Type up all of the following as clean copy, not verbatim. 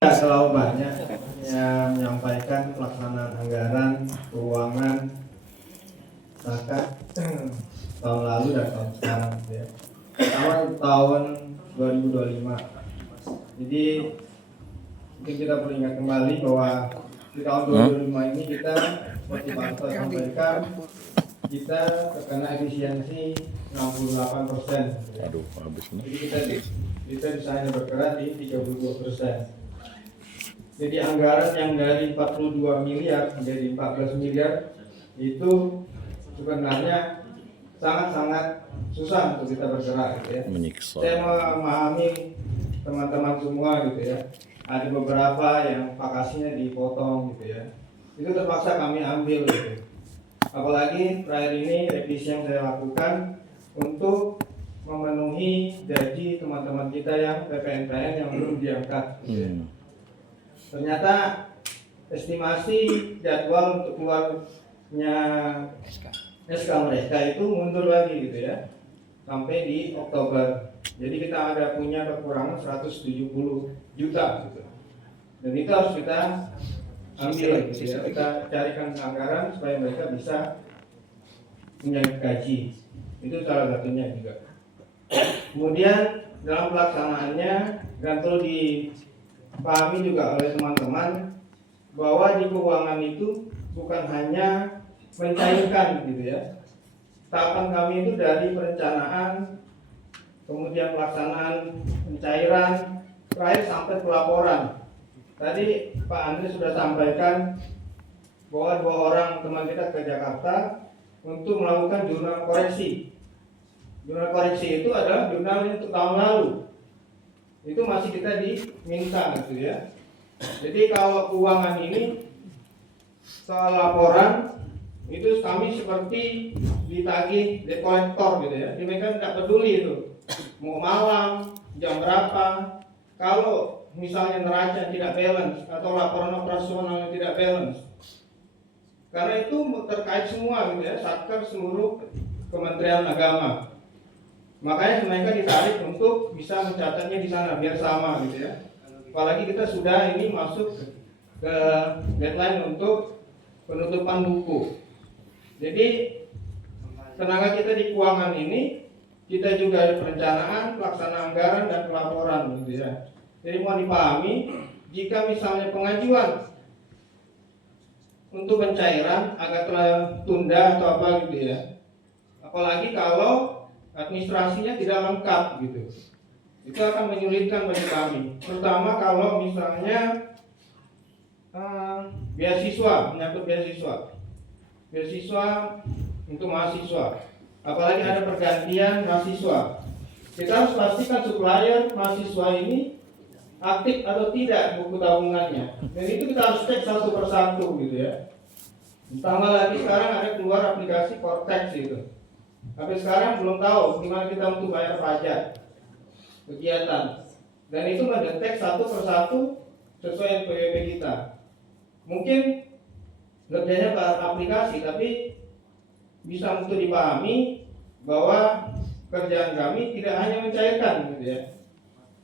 Ya, terlalu banyak yang menyampaikan pelaksanaan anggaran keuangan zakat tahun lalu dan tahun sekarang gitu ya. Pertama tahun 2025. Jadi mungkin kita perlu ingat kembali bahwa di tahun 2025 ini kita seperti Pak Anto sampaikan, kita terkena efisiensi 68%. Gitu ya. Aduh, habis ini. Jadi kita bisa hanya bergerak di 32%. Jadi anggaran yang dari 42 miliar menjadi 14 miliar itu sebenarnya sangat-sangat susah untuk kita bergerak gitu ya. Menyiksa. Saya memahami teman-teman semua gitu ya. Ada beberapa yang vakasinya dipotong gitu ya. Itu terpaksa kami ambil gitu. Apalagi terakhir ini revisi yang saya lakukan untuk memenuhi gaji teman-teman kita yang PPNPN yang belum diangkat gitu ya. Ternyata estimasi jadwal untuk keluarnya SK mereka itu mundur lagi gitu ya, sampai di Oktober. Jadi kita ada punya kekurangan 170 juta gitu. Dan itu harus kita ambil gitu ya. Kita carikan anggaran supaya mereka bisa punya gaji. Itu salah satunya juga. Kemudian dalam pelaksanaannya dan perlu dipahami juga oleh teman-teman bahwa di keuangan itu bukan hanya mencairkan gitu ya. Tahapan kami itu dari perencanaan, kemudian pelaksanaan pencairan, terakhir sampai pelaporan. Tadi Pak Andri sudah sampaikan bahwa 2 orang teman kita ke Jakarta untuk melakukan jurnal koreksi. Jurnal koreksi itu adalah jurnal untuk tahun lalu. Itu masih kita diminta gitu ya. Jadi kalau keuangan ini soal laporan itu kami seperti ditagih debt collector gitu ya. Mereka tidak peduli itu mau malam, jam berapa. Kalau misalnya neraca tidak balance atau laporan operasional yang tidak balance, karena itu terkait semua gitu ya, satker seluruh Kementerian Agama. Makanya mereka ditarik untuk bisa mencatatnya di sana biar sama gitu ya. Apalagi kita sudah ini masuk ke deadline untuk penutupan buku. Jadi tenaga kita di keuangan ini kita juga ada perencanaan, pelaksanaan anggaran dan pelaporan gitu ya. Jadi mau dipahami jika misalnya pengajuan untuk pencairan agak tertunda atau apa gitu ya. Apalagi kalau administrasinya tidak lengkap gitu, itu akan menyulitkan bagi kami, terutama kalau misalnya beasiswa, menyangkut beasiswa untuk mahasiswa, apalagi ada pergantian mahasiswa. Kita harus pastikan supplier mahasiswa ini aktif atau tidak buku tabungannya, dan itu kita harus cek satu persatu gitu ya. Ditambah lagi sekarang ada keluar aplikasi Cortex itu. Tapi sekarang belum tahu gimana kita untuk bayar pajak kegiatan, dan itu mendetek satu persatu sesuai PWP kita. Mungkin kerjanya ke aplikasi, tapi bisa untuk dipahami bahwa kerjaan kami tidak hanya mencairkan gitu ya,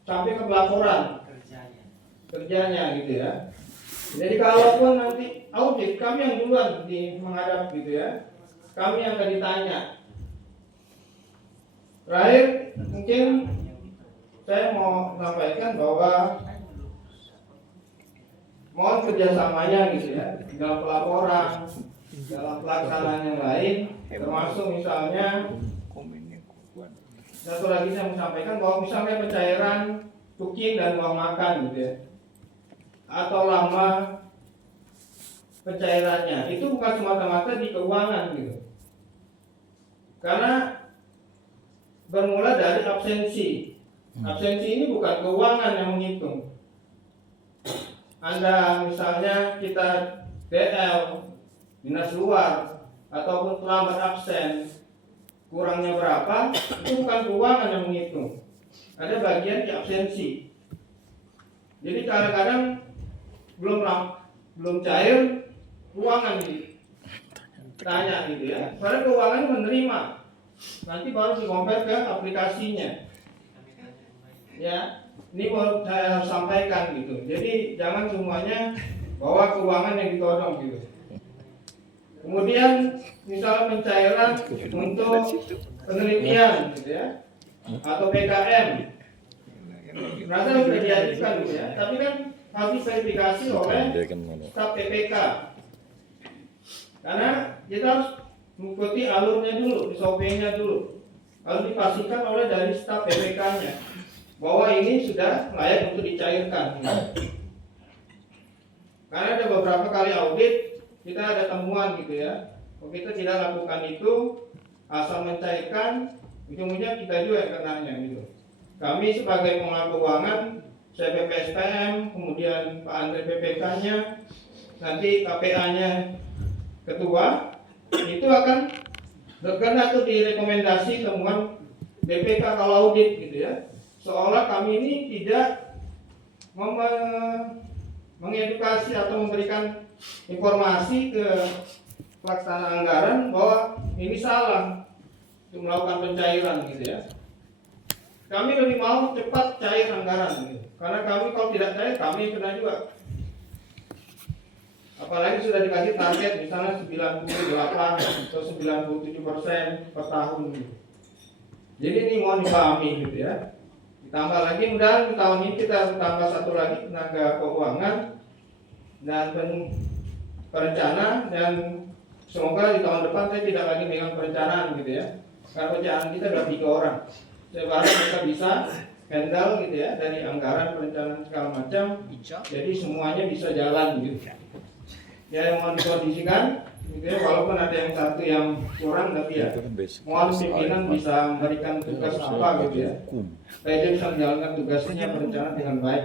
sampai ke pelaporan kerjanya gitu ya. Jadi kalaupun nanti audit, kami yang duluan menghadap gitu ya, kami yang akan ditanya. Terakhir, mungkin saya mau sampaikan bahwa mohon kerjasamanya gitu ya, dalam pelaporan, dalam pelaksanaan yang lain, termasuk misalnya satu lagi saya mau sampaikan bahwa misalnya pencairan tukin dan uang makan gitu ya, atau lama pencairannya, itu bukan semata-mata di keuangan gitu, karena bermula dari absensi. Absensi ini bukan keuangan yang menghitung. Anda misalnya kita DL, dinas luar, ataupun terlambat absen, kurangnya berapa, itu bukan keuangan yang menghitung. Ada bagian di absensi. Jadi kadang-kadang belum cair, keuangan ditanya gitu ya. Padahal keuangan menerima. Nanti baru di-compare ke aplikasinya. Ya, ini mau saya sampaikan gitu. Jadi jangan semuanya bawa keuangan yang ditodong gitu. Kemudian misalnya pencairan untuk penelitian gitu ya, atau PKM, rasa sudah diajukan gitu ya, tapi kan harus diverifikasi oleh staf PPK, karena kita harus mengikuti alurnya dulu, SOP-nya dulu, harus dipastikan oleh dari staf PPK-nya bahwa ini sudah layak untuk dicairkan. Karena ada beberapa kali audit kita ada temuan gitu ya, kalau kita tidak lakukan itu asal mencairkan, ujung-ujungnya kita juga yang kenanya gitu. Kami sebagai pengelola keuangan, saya PPSPM, kemudian Pak Andre PPK-nya, nanti KPA-nya ketua, itu akan berkena tuh di rekomendasi temuan BPK kalau audit gitu ya. Seolah kami ini tidak mengedukasi atau memberikan informasi ke pelaksana anggaran bahwa ini salah untuk melakukan pencairan gitu ya. Kami lebih mau cepat cair anggaran gitu. Karena kami kalau tidak cair kami kena juga. Apalagi sudah dikasih target misalnya 98 atau 97% per tahun gitu. Jadi ini mohon dipahami gitu ya. Ditambah lagi mudah-mudahan tahun ini kita tambah satu lagi tenaga keuangan dan perencana, dan semoga di tahun depan saya tidak lagi megang perencanaan gitu ya. Karena perencanaan kita ada 3 orang. Saya berharap kita bisa handle gitu ya, dari anggaran, perencanaan segala macam. Jadi semuanya bisa jalan gitu. Ya yang mau dikondisikan gitu ya, walaupun ada yang satu yang kurang, tapi ya mohon pimpinan bisa memberikan tugas apa gitu ya, supaya dia bisa menjalankan tugasnya perencanaan dengan baik.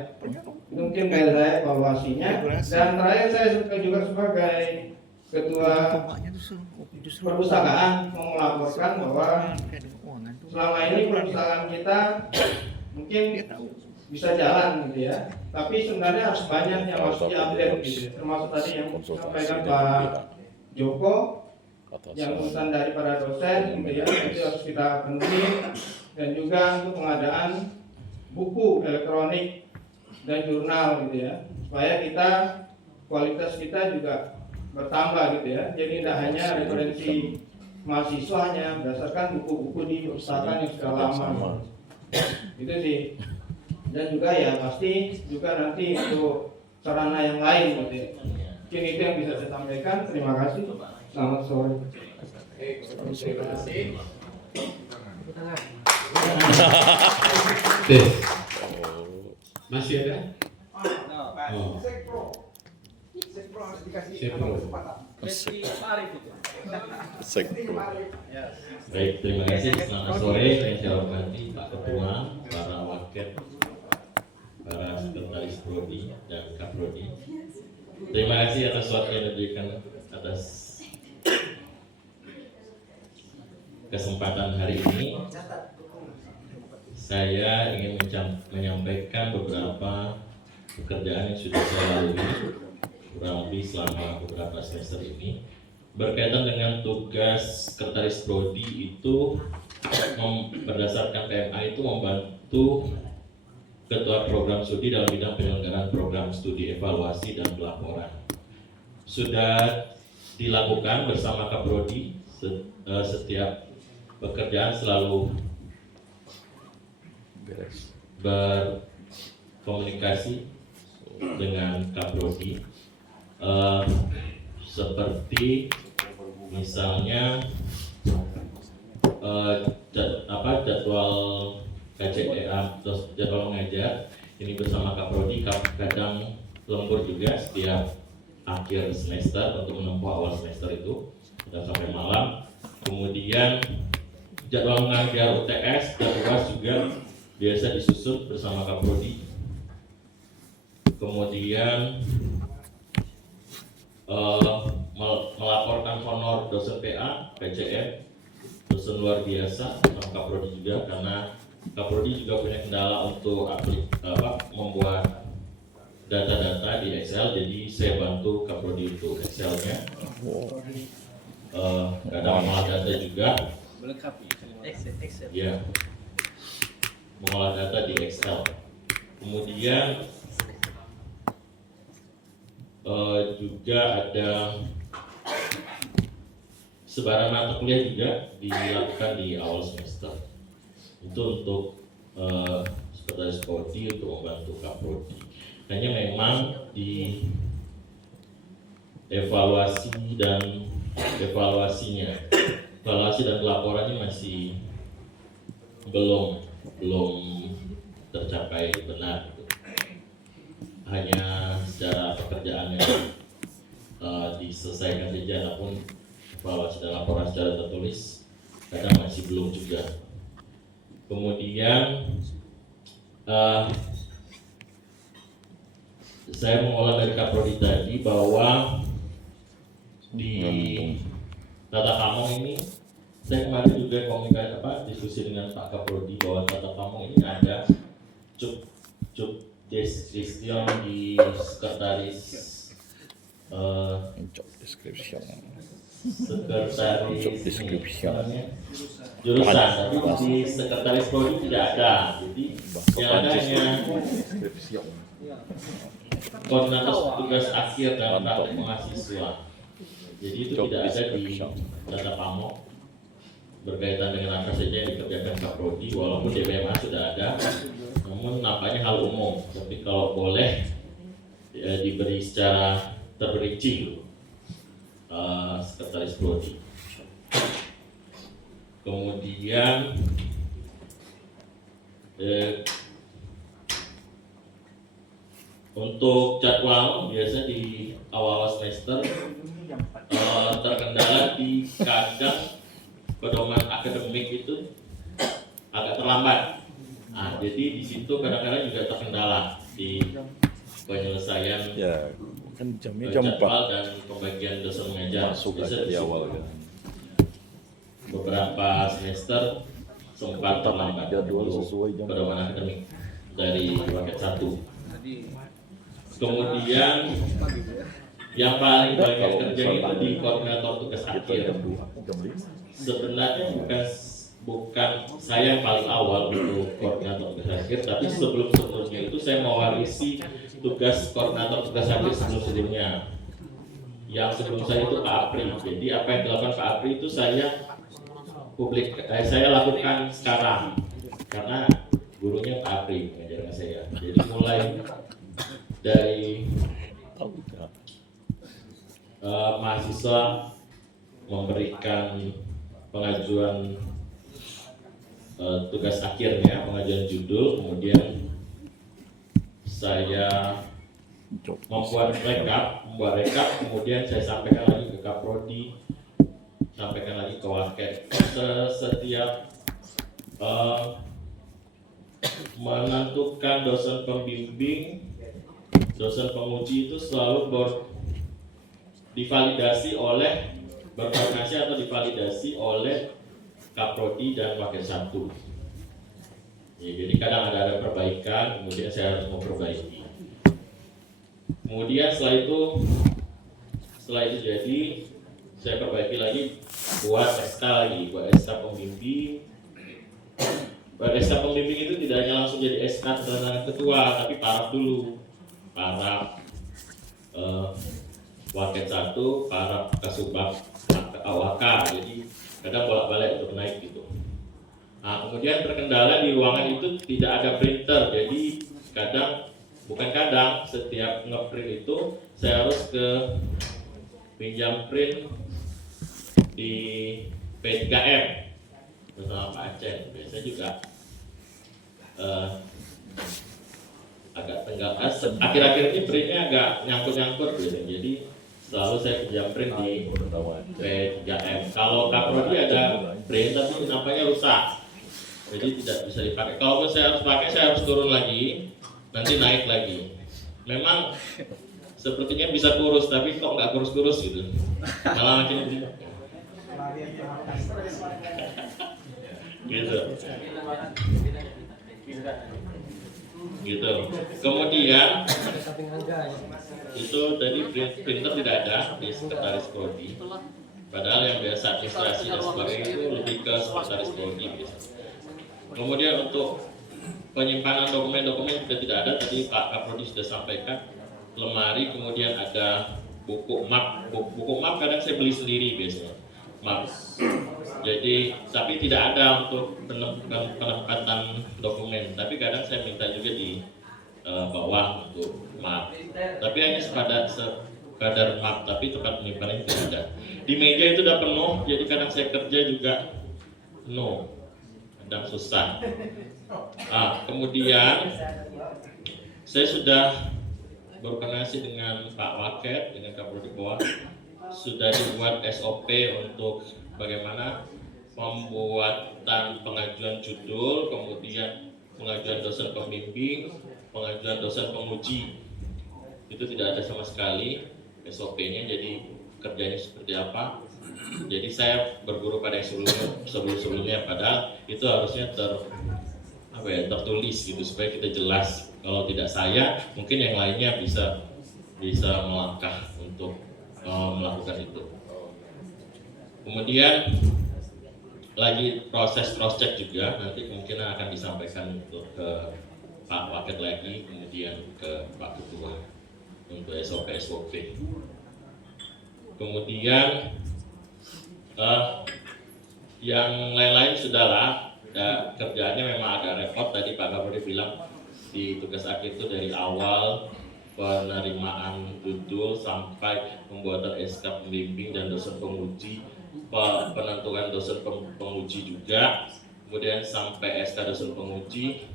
Itu mungkin dari saya evaluasinya. Dan terakhir saya juga sebagai ketua perpustakaan mau melaporkan bahwa selama ini perpustakaan kita mungkin bisa jalan gitu ya, tapi sebenarnya harus banyak yang harus diupdate gitu, termasuk tadi yang disampaikan Pak Joko, yang urusan dari para dosen gitu ya, itu harus kita penuhi, dan juga untuk pengadaan buku elektronik dan jurnal gitu ya, supaya kita kualitas kita juga bertambah gitu ya. Jadi tidak hanya referensi mahasiswanya berdasarkan buku-buku di perpustakaan yang sudah lama. Itu sih. Dan juga ya pasti juga nanti untuk sarana yang lain gitu ya. Mungkin itu yang bisa saya sampaikan. Terima kasih. Selamat sore. Terima kasih. Masih ada? Oh. Baik, terima kasih. Selamat sore. Saya hormati Pak Ketua, para wakil, para sekretaris Prodi dan Kaprodi. Terima kasih atas waktu yang diberikan atas kesempatan hari ini. Saya ingin menyampaikan beberapa pekerjaan yang sudah saya lalui kurang lebih selama beberapa semester ini berkaitan dengan tugas sekretaris Prodi. Itu berdasarkan PMA itu membantu ketua program studi dalam bidang penyelenggaraan program studi evaluasi dan pelaporan. Sudah dilakukan bersama Kaprodi. Setiap pekerjaan selalu berkomunikasi dengan Kaprodi, seperti misalnya jadwal KCEA atau jadwal mengajar ini bersama Kaprodi kadang lembur juga setiap akhir semester untuk menempuh awal semester itu dan sampai malam. Kemudian jadwal mengajar UTS dan UAS juga biasa disusun bersama Kaprodi. Kemudian melaporkan honor dosen PA, PCM, dosen luar biasa sama Kaprodi juga, karena Kaprodi juga punya kendala untuk membuat data-data di Excel, jadi saya bantu Kaprodi untuk Excelnya. Kadang mengolah data juga, melengkapi Excel. ya, mengolah data di Excel. Kemudian juga ada sebaran mata kuliah juga dilakukan di awal semester. Itu untuk sekretaris prodi untuk membantu kaprodi. Hanya memang di evaluasi dan laporannya masih belum tercapai benar. Hanya secara pekerjaannya diselesaikan saja, namun evaluasi dan laporan secara tertulis kadang masih belum juga. Kemudian saya mengolah dari kaprodi tadi bahwa di tata kamong ini saya kemarin juga diskusi dengan Pak Kaprodi bahwa tata kamong ini ada job description di sekretaris jurusan, tapi di sekretaris prodi tidak ada. Jadi yang ada hanya koordinator tugas akhir dan praktek mahasiswa. Jadi itu tidak ada di tata kamong berkaitan dengan apa saja yang dikerjakan Kaprodi, walaupun DPMA sudah ada, namun nampaknya hal umum. Tapi kalau boleh diberi secara terperinci sekretaris prodi. Kemudian untuk jadwal biasa di awal semester terkendala di kadang pedoman akademik itu agak terlambat. Nah, jadi di situ kadang-kadang juga terkendala di penyelesaian kan jamnya jadwal dan pembagian dosen mengajar. masuk Biasa di awal kan. Beberapa semester sempat terlambat Jadwal sesuai jam. pedoman akademik dari paket 1. Kemudian yang paling banyak kerja itu di koordinator tugas akhir. Jam 5. Sebenarnya bukan saya yang paling awal untuk koordinator tugas akhir, tapi sebelumnya itu saya mewarisi tugas koordinator tugas akhir sebelumnya. Yang sebelum saya itu Pak Apri. Jadi apa yang dilakukan Pak Apri itu saya lakukan sekarang karena gurunya Pak Apri mengajarkan saya. Jadi mulai dari mahasiswa memberikan pengajuan tugas akhirnya, pengajuan judul, kemudian saya membuat rekap, kemudian saya sampaikan lagi ke Kaprodi, sampaikan lagi ke Waket. Setiap menentukan dosen pembimbing, dosen penguji itu selalu berkoordinasi atau divalidasi oleh Kaprodi dan Wakil 1. Ya, jadi kadang ada perbaikan, kemudian saya harus memperbaiki. Kemudian setelah itu jadi saya perbaiki lagi, buat SK pembimbing. Buat SK pembimbing itu tidak hanya langsung jadi SK dengan ketua, tapi paraf dulu, paraf Wakil 1, paraf Kasubag Awaka. Jadi kadang bolak-balik untuk naik gitu. Nah, kemudian terkendala di ruangan itu tidak ada printer, jadi setiap ngeprint itu saya harus ke pinjam print di P3M bersama Pak Aceh. Biasanya juga agak tenggang. Akhir-akhir ini printnya agak nyangkut gitu. Jadi selalu saya pinjam print di P3M. Kalau Kaprodi ada print tapi nampaknya rusak, jadi tidak bisa dipakai. Kalau saya harus pakai, saya harus turun lagi, nanti naik lagi. Memang sepertinya bisa kurus, tapi kok nggak kurus-kurus gitu, malah makin gitu. Kemudian itu tadi printer tidak ada di sekretaris prodi, padahal yang biasa administrasi dan sebagainya itu lebih ke sekretaris prodi biasa. Kemudian untuk penyimpanan dokumen-dokumen juga tidak ada. Tadi Pak Kaprodi sudah sampaikan, lemari, kemudian ada buku map. Buku map kadang saya beli sendiri biasanya, map. Jadi tapi tidak ada untuk penempatan dokumen. Tapi kadang saya minta juga di bawah untuk map. Tapi hanya sekadar map, tapi tempat penyimpanannya tidak ada. Di meja itu udah penuh, jadi kadang saya kerja juga penuh, kadang susah. Kemudian saya sudah berkoordinasi dengan Pak Waket, dengan Kaprodi Bawah, sudah dibuat SOP untuk bagaimana pembuatan pengajuan judul, kemudian pengajuan dosen pembimbing, pengajuan dosen penguji. Itu tidak ada sama sekali SOP-nya, jadi kerjanya seperti apa. Jadi saya berguru pada yang sebelumnya, padahal itu harusnya tertulis gitu supaya kita jelas. Kalau tidak saya, mungkin yang lainnya bisa melangkah untuk melakukan itu. Kemudian lagi proses cross check juga, nanti kemungkinan akan disampaikan untuk ke Pak Waket lagi, kemudian ke Pak Ketua untuk SOP. Kemudian yang lain-lain sudahlah. Kerjaannya memang agak repot. Tadi Pak Kapolri bilang di tugas akhir itu dari awal penerimaan judul sampai pembuatan SK pembimbing dan dosen penguji, penentuan dosen penguji juga, kemudian sampai SK dosen penguji,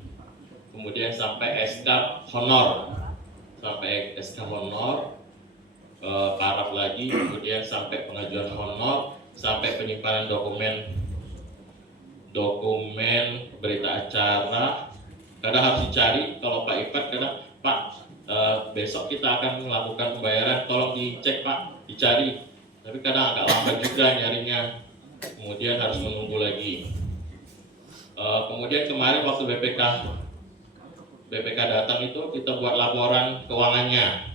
kemudian sampai SK honor, paraf lagi, kemudian sampai pengajuan honor, sampai penyimpanan dokumen berita acara. Kadang harus dicari, kalau Pak Ipat kadang, Pak besok kita akan melakukan pembayaran, tolong dicek Pak, dicari. Tapi kadang agak lambat juga nyarinya, kemudian harus menunggu lagi. Kemudian kemarin waktu BPK datang itu kita buat laporan keuangannya.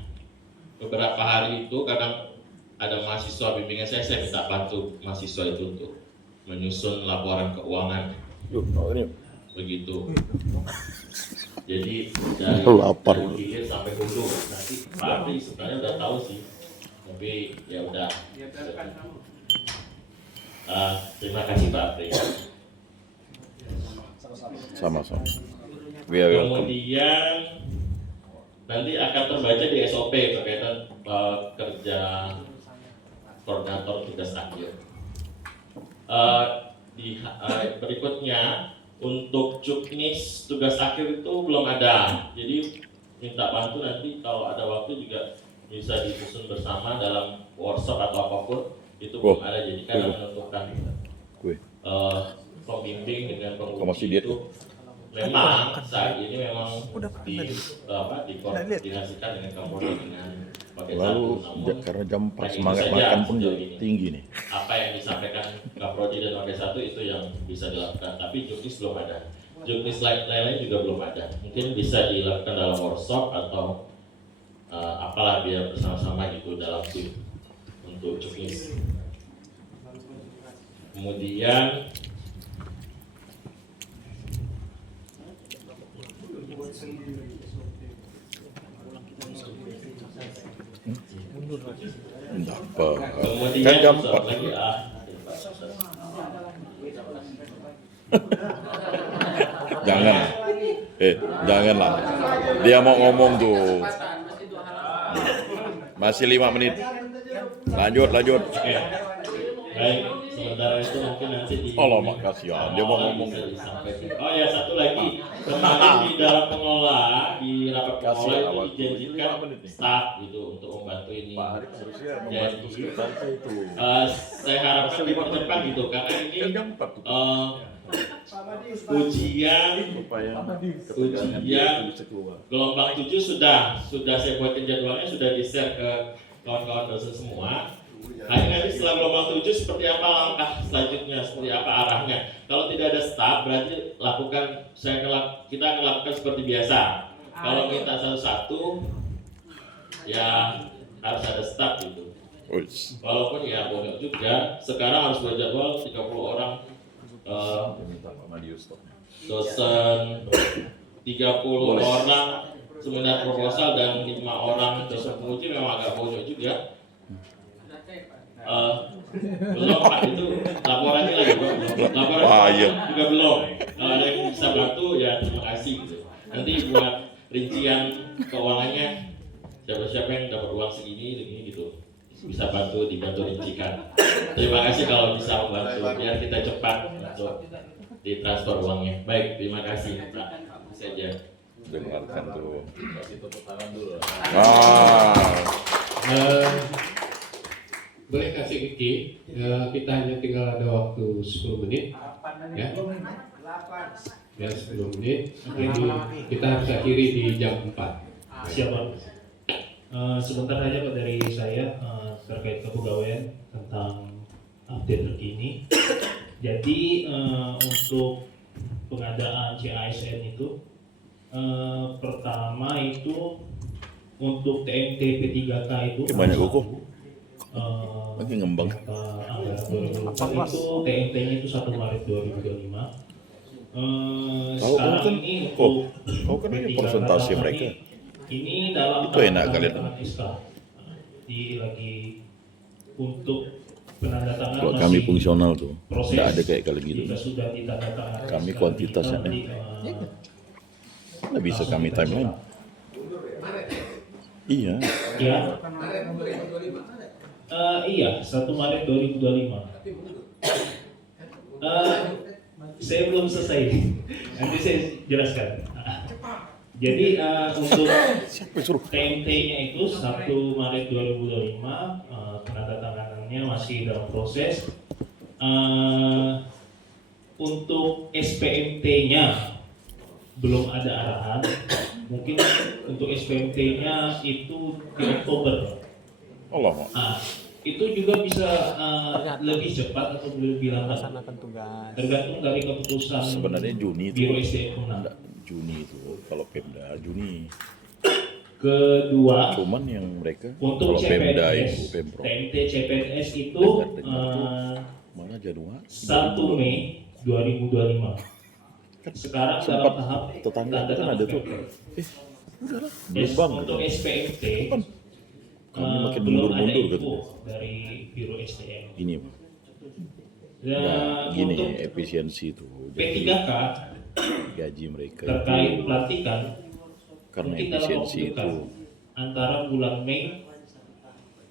Beberapa hari itu kadang ada mahasiswa bimbingan saya minta bantu mahasiswa itu untuk menyusun laporan keuangan. Begitu. Jadi dari hilir sampai hulu. Nanti Pak Apri sebenarnya udah tahu sih, tapi ya udah. Terima kasih Pak Apri. Sama-sama. Kemudian nanti akan terbaca di SOP berkaitan kerja koordinator tugas akhir. Berikutnya untuk juknis tugas akhir itu belum ada, jadi minta bantu nanti kalau ada waktu juga bisa disusun bersama dalam workshop atau apapun. Itu belum ada, jadi karena menentukan pembimbing dengan penguji itu memang saat ini memang dikoordinasikan dengan Kapolri dengan pakai lalu karena jam 4 semangat makan pun tinggi nih. Apa yang disampaikan Kaprodi dan Wakil 1 itu yang bisa dilakukan, tapi juknis belum ada. Juknis lain-lain juga belum ada. Mungkin bisa dilakukan dalam workshop atau apalah biar bersama-sama gitu dalam tim untuk juknis. Kemudian Kan jam 4. Jangan. Janganlah. Dia mau ngomong tuh. Masih 5 menit. Lanjut. Oke. Baik, sementara itu mungkin nanti di makasih ya. Dia mau ngomong. Oh ya, satu lagi. Kemarin di dalam pengelola, di rapat pengelola itu dijanjikan staff gitu untuk membantu ini. Jadi saya harapkan dipercepat gitu karena ini ujian gelombang 7 sudah saya buatkan jadwalnya, sudah di-share ke kawan-kawan dosen semua. Nanti setelah gelombang 7 seperti apa langkah selanjutnya, seperti apa arahnya. Kalau tidak ada staff berarti kita akan lakukan seperti biasa. Kalau minta satu-satu ya harus ada staff gitu. Walaupun ya bohong juga, sekarang harus berjadwal 30 orang dosen 30 orang seminar proposal dan 5 orang dosen penguji memang agak banyak juga. Belum Pak, itu laporannya lagi Pak. Laporan Wah, iya. juga belum. Kalau ada yang bisa bantu ya terima kasih gitu. Nanti buat rincian keuangannya siapa-siapa yang dapat uang segini gitu bisa dibantu rincikan. Terima kasih kalau bisa membantu biar kita cepat untuk ditransfer uangnya. Baik, terima kasih Pak. Itu saja. Dengarkan tuh. Kasih tepuk tangan dulu. Boleh kasih Iki, kita hanya tinggal ada waktu 10 menit ya. Ya 10 menit, jadi kita harus akhiri di jam 4. Siapa? Sebentar saja Pak dari saya terkait kepegawaian tentang update terkini. Jadi untuk pengadaan CASN itu pertama itu untuk TMT P3K itu Banyak kok. Lagi ngembang. Itu TMT-nya itu 1 Maret 2025. Tahu Sekarang kan, ini kok untuk kan ini P3K persentase tapi mereka. ini dalam Itu enak kalian. SK. Lagi untuk penandatangan Kalau kami masih fungsional tuh, proses. nggak ada kayak kalian gitu. Jika sudah ditandatangani Kami SK, kuantitasnya, nanti, Nggak bisa kami timeline. Iya. Ya. Iya, 1 Maret 2025. Saya belum selesai. Nanti saya jelaskan. Jadi untuk Siapa yang suruh? TMT-nya itu 1 Maret 2025, penandatanganannya masih dalam proses. Untuk SPMT-nya belum ada arahan. Mungkin untuk SPMT-nya itu di Oktober. Allah. Itu juga bisa lebih cepat atau lebih lambat. Tergantung dari keputusan Sebenarnya Juni Biro itu. SDM Unan. Juni itu kalau Pemda Juni. Kedua, Cuman yang mereka untuk kalau Pemda itu CPNS, Pemprov TMT CPNS itu Dengar malah Januari 1 Mei 2025. Sekarang dalam sempat tahap tetangga tanda kan tangan ada tuh. PPT. Belum bang. Untuk SPMT Kami makin belum ada mundur-mundur info gitu. dari Biro SDM. Ini Pak. Dan Nah, gini untuk efisiensi itu. Jadi P3K gaji mereka terkait itu pelantikan karena mungkin dalam efisiensi waktu itu dekat antara bulan Mei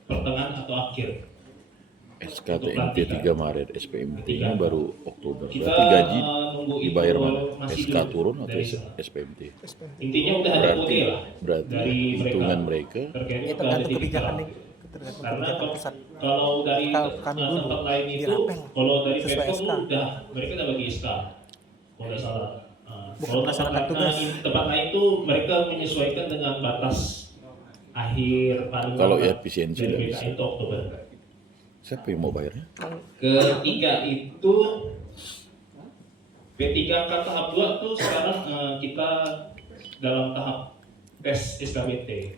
pertengahan atau akhir. SKTMT 3 Maret, SPMT-nya baru Oktober. Kita Berarti gaji nunggu dibayar info mana? masih SK dulu turun atau dari sana. SPMT? Intinya udah ada Berarti kode lah berarti dari hitungan mereka terkait Ya, udah ada tergantung titik kebijakan terang. nih, tergantung Karena kebijakan pusat. kalau dari Kami dulu tempat lain itu, dirapel kalau dari sesuai Pemkot SK. tuh udah mereka udah bagi SK, kalau nggak salah. Bukan Kalau melaksanakan tugas. tempat lain itu mereka menyesuaikan dengan batas akhir paling Kalau lambat efisiensi dari nggak BKN bisa. itu Oktober. Siapa yang mau bayarnya? Ketiga itu P3K tahap 2 tuh sekarang kita dalam tahap tes SKBT.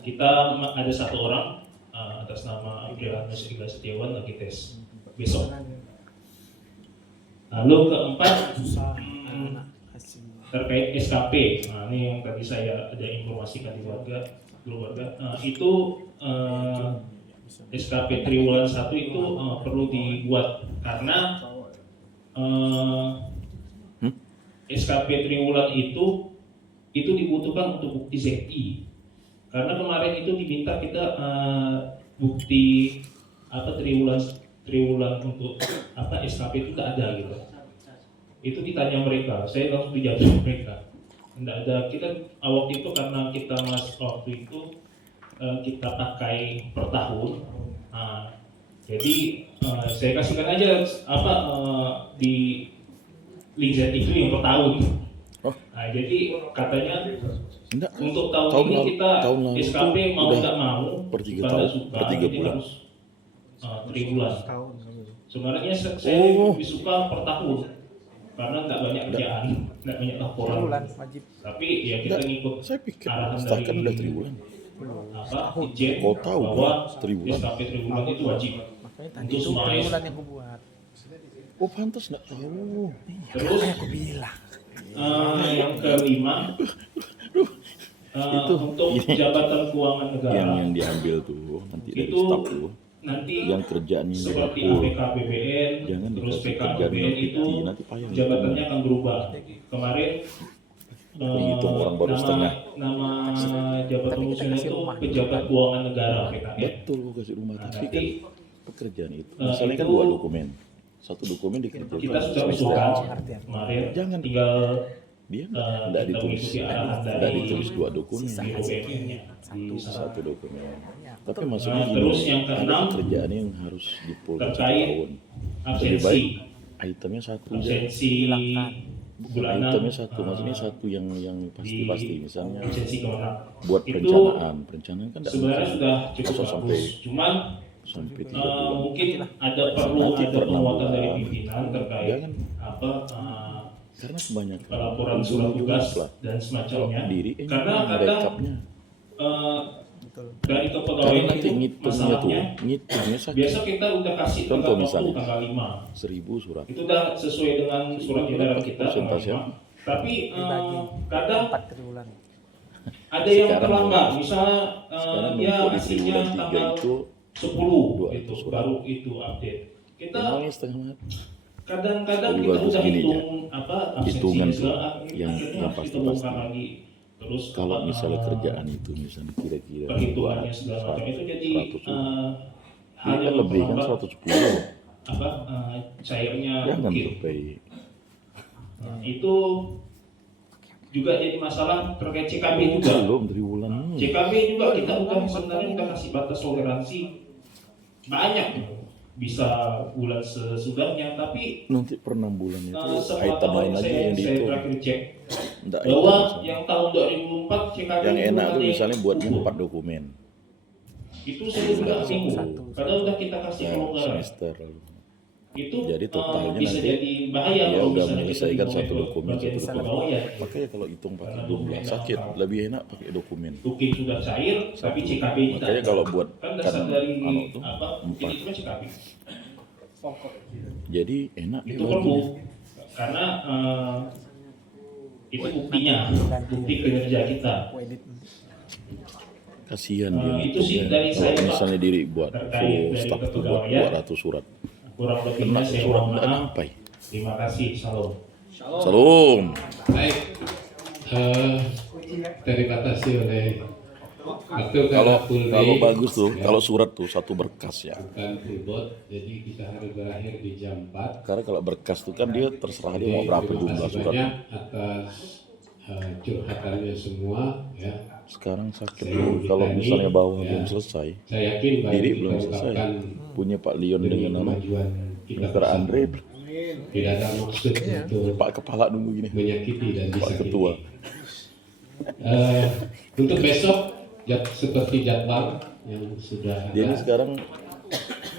Kita ada 1 orang atas nama Abdurrahman Setiawan lagi tes besok. Lalu keempat terkait SKP. Nah, ini yang tadi saya ada informasikan di keluarga. Itu SKP triwulan 1 itu perlu dibuat karena SKP triwulan itu dibutuhkan untuk bukti ZI. Karena kemarin itu diminta kita bukti triwulan untuk SKP itu tidak ada gitu. Itu ditanya mereka, saya langsung dijawab sama mereka. Tidak ada, kita waktu itu karena kita waktu itu kita pakai per tahun. Jadi saya kasihkan aja di link Z itu yang per tahun. Jadi katanya Enggak. untuk tahun ini kita tahun lalu SKP itu mau udah nggak mau per 3 pada tahun, suka, per 3 jadi bulan. harus triwulan. Sebenarnya saya Oh. lebih suka per tahun karena nggak banyak kerjaan, nggak banyak laporan. Triwulan wajib. Tapi ya kita Enggak, ngikut saya pikir arahan setakan dari udah triwulan. Ijen Kau tahu, bahwa triwulan. SKP triwulan itu wajib. Makanya tadi Untuk itu semua triwulan yang aku buat. Oh pantas nggak tahu. Terus Makanya aku bilang. Yang kelima, untuk jabatan keuangan negara yang diambil tuh nanti dari itu staf tuh nanti yang kerjaannya di seperti dapur. APKBBN, Jangan terus dikasih kerjaan PKBBN yang itu PT, nanti payah jabatannya akan berubah. Kemarin Menghitung orang baru setengah. nama jabatan fungsinya itu pejabat keuangan negara PKN. Betul, gua kasih rumah, Nah, tapi nanti, kan pekerjaan itu misalnya kan itu 2 dokumen, 1 dokumen dikerjakan kita sudah semester. usulkan kemarin, Jangan. tinggal Dia kita tidak ditulis, mengikuti arahan tidak dari ditulis 2 dokumen, di OBN-nya. di 1 dokumen. Tapi Nah, maksudnya terus gini, yang ada keenam, pekerjaan yang harus dipul satu terkait tahun. Lebih absensi, baik itemnya 1 aja. absensi bulanan, Itemnya 1, maksudnya 1 yang pasti misalnya absensi kewenangan. buat Itu perencanaan kan tidak sebenarnya sudah cukup Masa sampai bagus, cuman sampai 3 bulan. mungkin ada perlu Nanti ada per 6 penguatan dari bulan. pimpinan terkait Jangan. apa Karena kebanyakan pelaporan surat tugas dan semacamnya, diri karena kadang backupnya. dari Karena kepegawaian nanti itu ngitungnya tuh, masalahnya ngitungnya sakit. biasa kita udah kasih Contoh tenggat waktu misalnya. tanggal 5, 1000 surat. itu udah sesuai dengan surat edaran kita tanggal persentase. 5. Tapi kadang 4 triwulan. ada yang Sekarang terlambat, misalnya Sekarang dia numpuk di ngasihnya triwulan 3 tanggal itu 10 200 itu surat. baru itu update. Kita Emangnya setengah mati. kadang-kadang Lebih kita bagus udah gini, hitung apa Hitungan absensi tuh, segala, yang akhirnya harus pasti-pasti. kita bongkar lagi. Terus Kalau apa, misalnya kerjaan itu misalnya kira-kira perhitungannya segala macam itu jadi 100 surat. hal Ini yang kan lebih kan memperlambat 110. apa cairnya Jangan mungkin. sampai Itu juga jadi masalah terkait CKB juga. belum triwulan. CKB juga kita udah sebenarnya udah kasih batas toleransi banyak, bisa bulan sesudahnya, tapi Nanti per 6 bulan itu sepengetahuan item lain lagi saya yang dihitung. terakhir cek Nggak bahwa item yang tahun 2004 CKB yang itu enak tuh ada misalnya buatnya ukur. 4 dokumen. Itu saya juga bingung karena udah kita kasih Ya, kelonggaran semester lalu. itu Jadi totalnya bisa nanti jadi bahaya dia kalau udah misalnya menyelesaikan kita satu mau dokumen, bagian satu dokumen. kepegawaian. Makanya kalau hitung pakai jumlah sakit, lebih enak pakai dokumen. Tukin sudah cair tapi CKB tidak. Makanya kalau buat kan dasar dari tuh apa 4. ini cuma CKB Jadi enak itu dibagi. perlu karena itu buktinya, bukti kinerja kita. Kasihan dia Itu sih ngitungnya. dari saya, Kalau Pak. misalnya diri buat Terkait full dari staff tuh buat kepegawaian. 200 surat. Kurang lebihnya Kena saya surat mohon nggak maaf. sampai. Terima kasih, salam. Salam. Baik, dari batasi oleh waktu Kalau full kalau day, bagus tuh, ya, kalau surat tuh satu berkas ya. bukan full boat, jadi kita harus berakhir di jam 4. Karena kalau berkas tuh kan dia terserah dia Jadi, mau berapa terima jumlah kasih surat. banyak atas curhatannya semua, ya. Sekarang sakit Saya tuh kalau kita misalnya ini, bawah ya, belum selesai. Saya yakin baru Diri kita belum selesai. ungkapkan Punya Pak Leon demi dengan nama kemajuan kita Mr. bersama. Andre, Tidak ada maksud untuk Pak Kepala nunggu gini. menyakiti dan Pak disakiti. Ketua. Untuk besok seperti jadwal yang sudah Dia ini ada, sekarang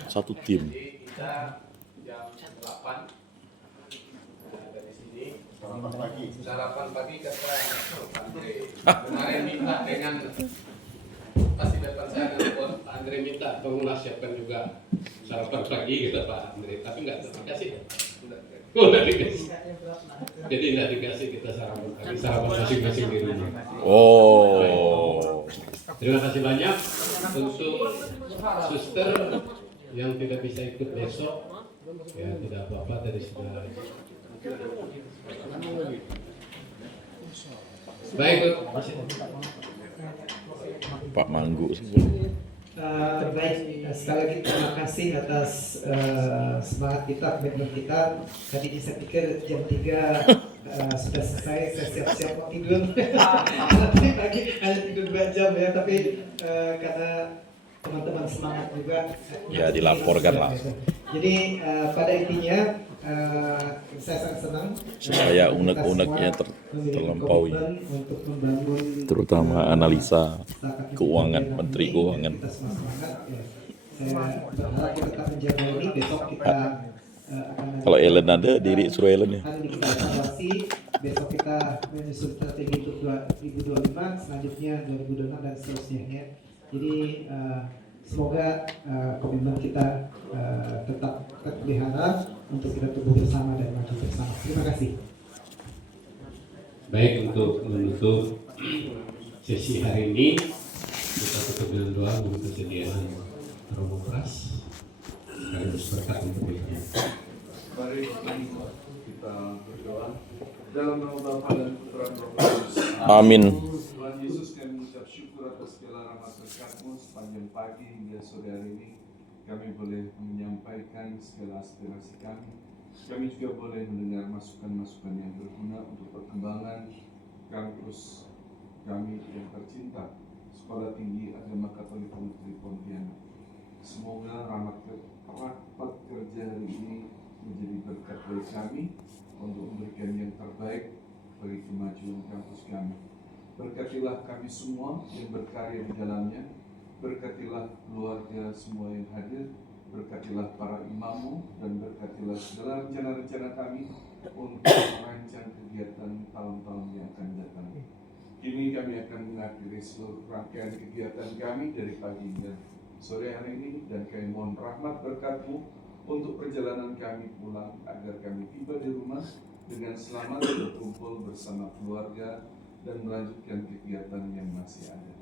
satu tim. sarapan pagi kata Andre. Kemarin minta dengan pasti depan saya nelfon Pak Andre minta tolonglah siapkan juga sarapan pagi kata Pak Andre, tapi nggak dikasih. Udah dikasih. Jadi nggak dikasih kita sarapan pagi, sarapan masing-masing di rumah. Oh. Terima kasih banyak untuk suster yang tidak bisa ikut besok. Ya tidak apa-apa dari sudah. Baik, Bu. Pak Manggu sih. Baik, sekali lagi terima kasih atas semangat kita, komitmen kita. Tadi saya pikir jam 3 sudah selesai, saya siap-siap mau tidur. Nanti pagi hanya tidur 2 jam ya, tapi karena teman-teman semangat juga. Ya, dilaporkan lah. Jadi pada intinya saya sangat senang. Supaya unek-uneknya terlampaui. Untuk membangun Terutama analisa keuangan, Menteri Keuangan. kita semua semangat, ya. Saya berharap kita tetap menjaga ini. Besok kita akan Kalau Ellen ada, diri suruh Ellen ya. hari ini kita evaluasi. Besok kita menyusun strategi untuk 2025, selanjutnya 2026 dan seterusnya ya. Jadi semoga komitmen kita tetap terpelihara untuk kita tumbuh bersama dan maju bersama. Terima kasih. Baik, untuk menutup sesi hari ini kita tutup dengan doa untuk kesediaan Romo Pras sekaligus berkat untuk dirinya. Mari kita berdoa dalam nama Bapa dan Putra dan Roh Kudus. Amin. Tuhan Yesus, kami mengucap syukur atas segala rahmat berkat-Mu sepanjang pagi hingga sore hari ini. Kami boleh menyampaikan segala aspirasi kami. Kami juga boleh mendengar masukan-masukan yang berguna untuk perkembangan kampus kami yang tercinta, Sekolah Tinggi Agama Katolik Negeri Pontianak. Semoga rapat kerja hari ini menjadi berkat bagi kami untuk memberikan yang terbaik bagi kemajuan kampus kami. Berkatilah kami semua yang berkarya di dalamnya. Berkatilah keluarga semua yang hadir. Berkatilah para imammu dan berkatilah segala rencana-rencana kami untuk merancang kegiatan tahun-tahun yang akan datang. Kini kami akan mengakhiri seluruh rangkaian kegiatan kami dari pagi hingga sore hari ini, dan kami mohon rahmat berkat-Mu untuk perjalanan kami pulang agar kami tiba di rumah dengan selamat berkumpul bersama keluarga dan melanjutkan kegiatan yang masih ada.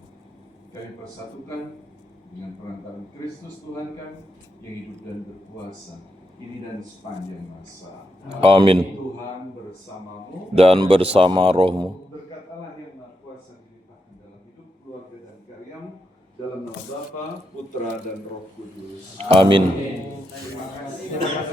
Kami persatukan dengan perantaraan Kristus Tuhan kami yang hidup dan berkuasa kini dan sepanjang masa. Amin. Tuhan bersamamu Dan bersama rohmu. berkat Allah yang Maha Kuasa dilimpahkan dalam hidup, keluarga dan karyamu, dalam nama Bapa, Putra dan Roh Kudus. Amin. Terima kasih.